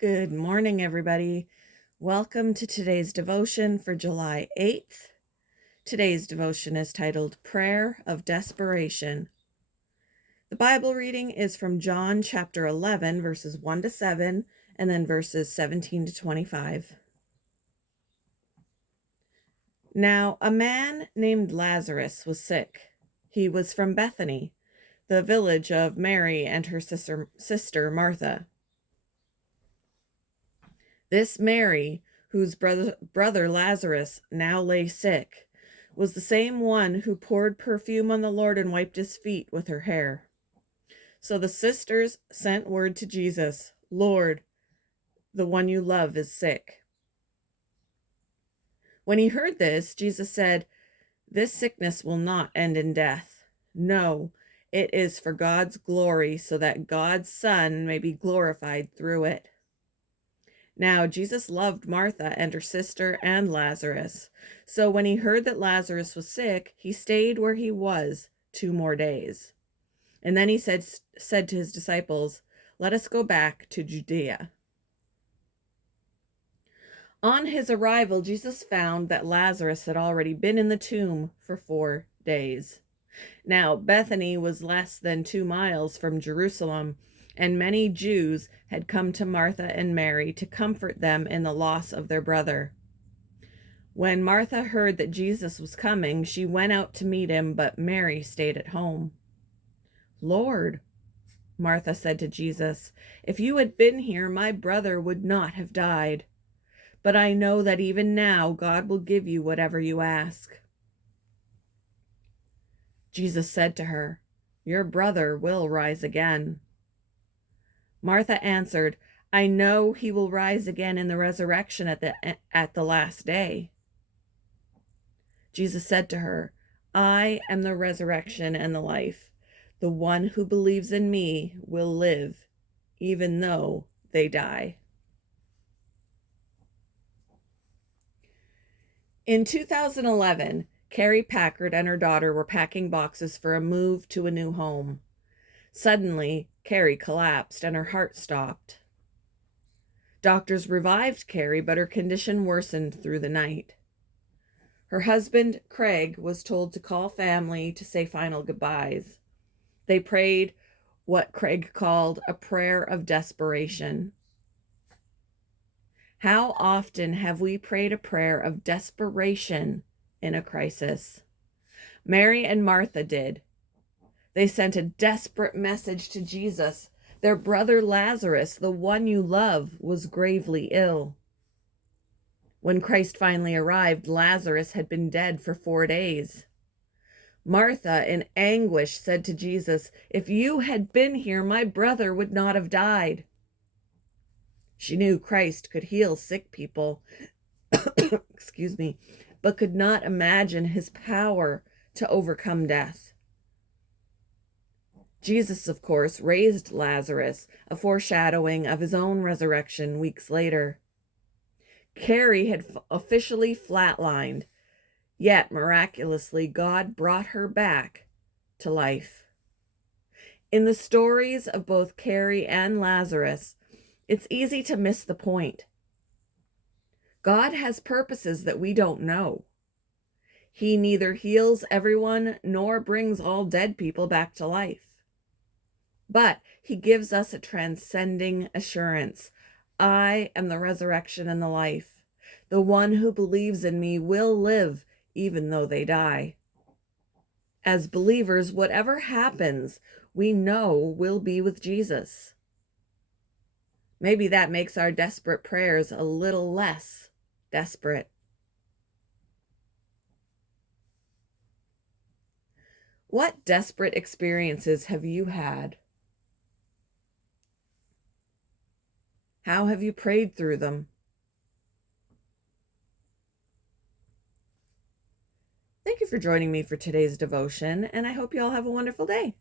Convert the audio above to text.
Good morning, everybody. Welcome to today's devotion for July 8th. Today's devotion is titled Prayer of Desperation. The Bible reading is from John chapter 11, verses 1 to 7, and then verses 17 to 25. Now, a man named Lazarus was sick. He was from Bethany, the village of Mary and her sister Martha. This Mary, whose brother Lazarus now lay sick, was the same one who poured perfume on the Lord and wiped his feet with her hair. So the sisters sent word to Jesus, "Lord, the one you love is sick." When he heard this, Jesus said, "This sickness will not end in death. No, it is for God's glory, so that God's Son may be glorified through it." Now, Jesus loved Martha and her sister and Lazarus. So when he heard that Lazarus was sick, he stayed where he was 2 more days. And then he said to his disciples, "Let us go back to Judea." On his arrival, Jesus found that Lazarus had already been in the tomb for 4 days. Now, Bethany was less than 2 miles from Jerusalem, and many Jews had come to Martha and Mary to comfort them in the loss of their brother. When Martha heard that Jesus was coming, she went out to meet him, but Mary stayed at home. "Lord," Martha said to Jesus, "if you had been here, my brother would not have died. But I know that even now God will give you whatever you ask." Jesus said to her, "Your brother will rise again." Martha answered, "I know he will rise again in the resurrection at the last day." Jesus said to her, "I am the resurrection and the life. The one who believes in me will live, even though they die." In 2011, Carrie Packard and her daughter were packing boxes for a move to a new home. Suddenly, Carrie collapsed and her heart stopped. Doctors revived Carrie, but her condition worsened through the night. Her husband, Craig, was told to call family to say final goodbyes. They prayed what Craig called a prayer of desperation. How often have we prayed a prayer of desperation in a crisis? Mary and Martha did. They sent a desperate message to Jesus. Their brother Lazarus, the one you love, was gravely ill. When Christ finally arrived, Lazarus had been dead for 4 days. Martha, in anguish, said to Jesus, "If you had been here, my brother would not have died." She knew Christ could heal sick people, excuse me, but could not imagine his power to overcome death. Jesus, of course, raised Lazarus, a foreshadowing of his own resurrection weeks later. Carrie had officially flatlined, yet miraculously, God brought her back to life. In the stories of both Carrie and Lazarus, it's easy to miss the point. God has purposes that we don't know. He neither heals everyone nor brings all dead people back to life. But he gives us a transcending assurance. I am the resurrection and the life. The one who believes in me will live even though they die. As believers, whatever happens, we know we'll be with Jesus. Maybe that makes our desperate prayers a little less desperate. What desperate experiences have you had? How have you prayed through them? Thank you for joining me for today's devotion, and I hope you all have a wonderful day.